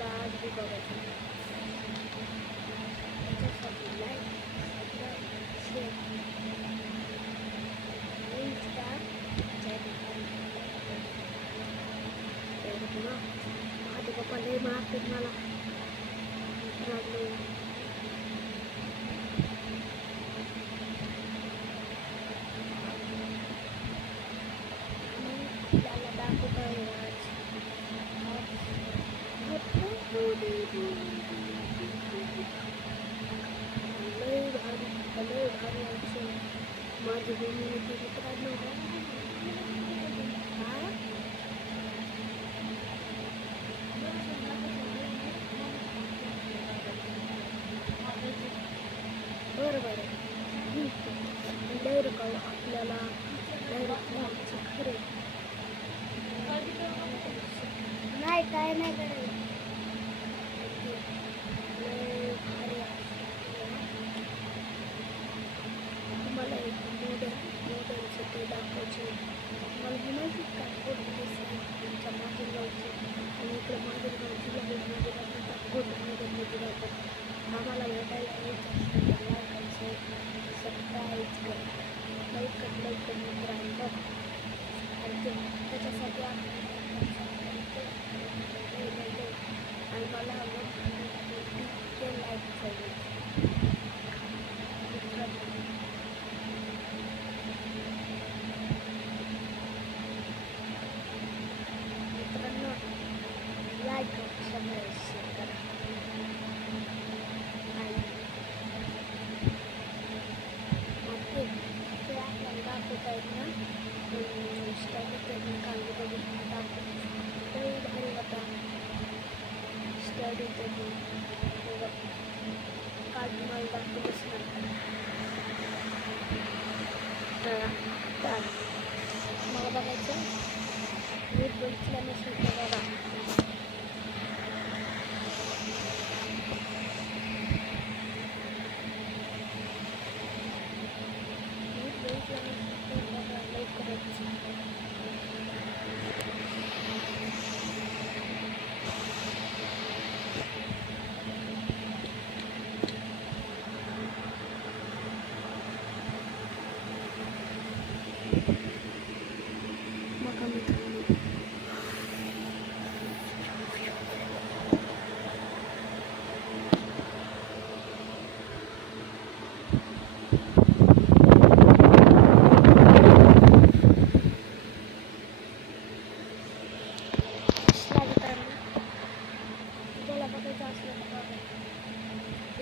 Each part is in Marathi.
आपल्याला आज बी बघायचं त्याच्यासाठी लाईक शेअर इंस्टा माझे पप्पा लय मारतात मला मित्रांनो त्याला दाखवत आहे लय भारी अक्षर माझी भूमी होती मित्रांनो बरं डायरेक्ट आपल्याला डायरेक्ट खरे नाही काय नाही करायचं तुम्हाला एक मॉडेलचं ते दाखवायचे मला म्हणायचं काय फोटो तुमच्या माझ्या गावचे आणि इकडे माझ्या गावची लगेचमध्ये राहतात फोटोमध्ये राहतात आम्हाला भेटायला यायचं लाईक आणि सबस्क्राईब करा लवकर मित्रांनो आणि त्याच्यासाठी आणि मला लाईक पाहिजे मित्रांनो लाईक सगळं शेअर करा आणि ते आपल्याला दाखवत आहेत ना स्टडी टेबल काढून बघून दाखवत लई भारी होता स्टडी टेबल काढून मला दाखवतच नाही तर मला बघायचं मी बघितलं नसेल तर बघा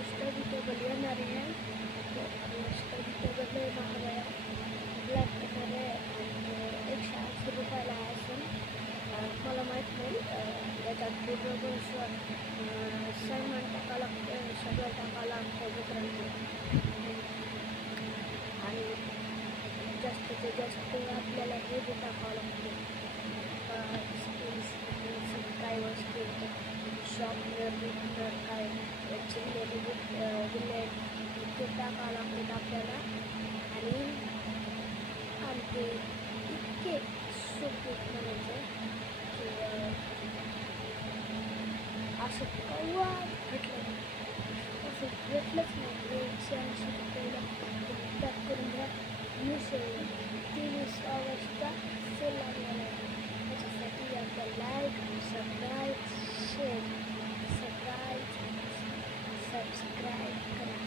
स्टडी टेबल येणार आहे स्टडी टेबल लय महाग आहे ब्लॅक कलर आहे आणि 180 रुपयाला आहे असून मला माहीत नाही त्याच्यात पूर्ण सामान टाकावं लागतं सगळं टाकावं लागतं मित्रांनो आणि जास्तीत जास्त आपल्याला हे बी टाकावं लागतं काय वस्तू शॉपनर बिटनर काय चिल्लेली बुलेट ते टाकावं लागतात आपल्याला आणि ते इतके सोपे म्हणायचं की असं केव्हा भेटलंच नाही 180 रुपयाला पॅक करून घ्या 23 ऑगस्टचा सेल लागलेला आहे त्याच्यासाठी आपला लाईक सबस्क्राईब शेअर सबस्क्राईब करा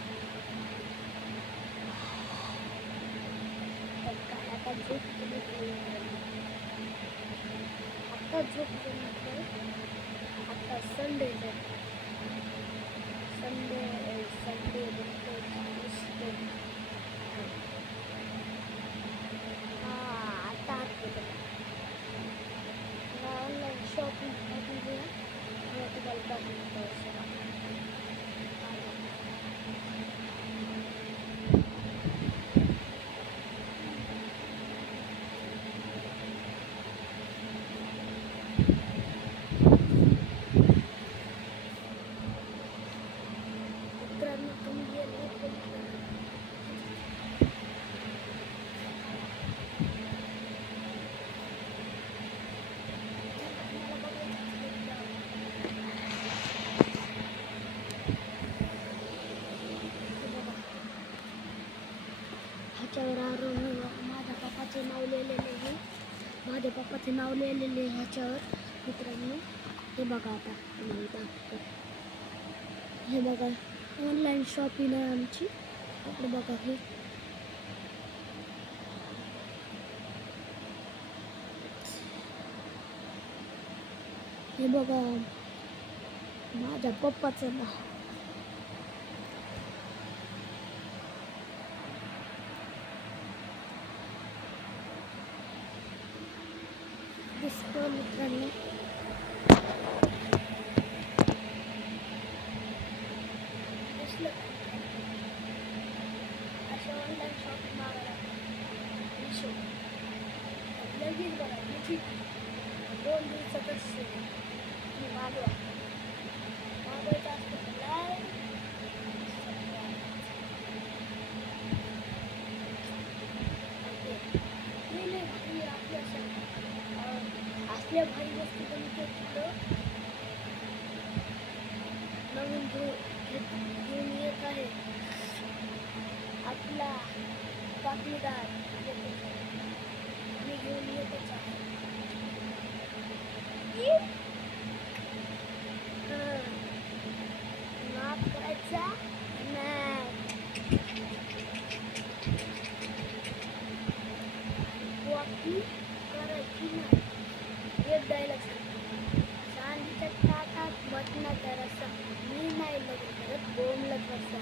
आता झोप आता संडे आता ऑनलाईन शॉपिंग तुम्हाला मित्रांनो तुम्ही माझ्या पप्पाचे नाव लिहिलेले ह्याच्यावर मित्रांनो. हे बघा आता तुम्हाला दाखवतो. हे बघा ऑनलाईन शॉपिंग आहे आमची. आपलं बघा हे बघा माझ्या पप्पाचं नाव. दिसतो मित्रांनो. अशा ऑनलाईन शॉपिंग मागायला मिशो लगेच बघा किती 2 दिवसातच मी मागवायचं असतं असल्या भारी वस्तू पण तिथं नवीन घेऊन येत आहे आपला बातमीदार. मी घेऊन येतच आहे. नाक करायचा नाही. वाकी करायची नाही. एक द्यायला चांदीच्या ताटात मटणाचा रस्सा. मी नाही लग्न करत बोंबलत बसा.